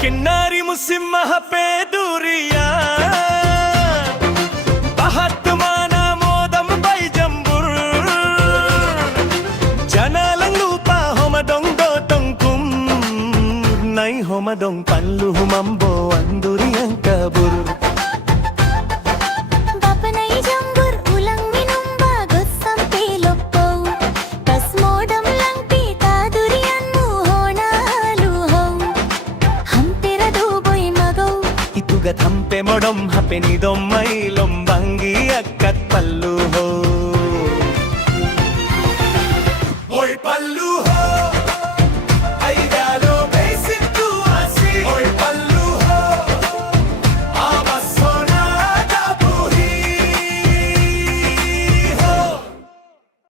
किन्नारी मुसिम्मह पे दूरिया बहत माना मोदम बाई जंबुर जनालंगूपा होमदोंग दो तंकुम नई होमदोंग पल्लू हुमंबो अंदुरी अंकबुर थम्पे मोडम हपे निदोम मैलोम बंगी अक्कत पल्लू हो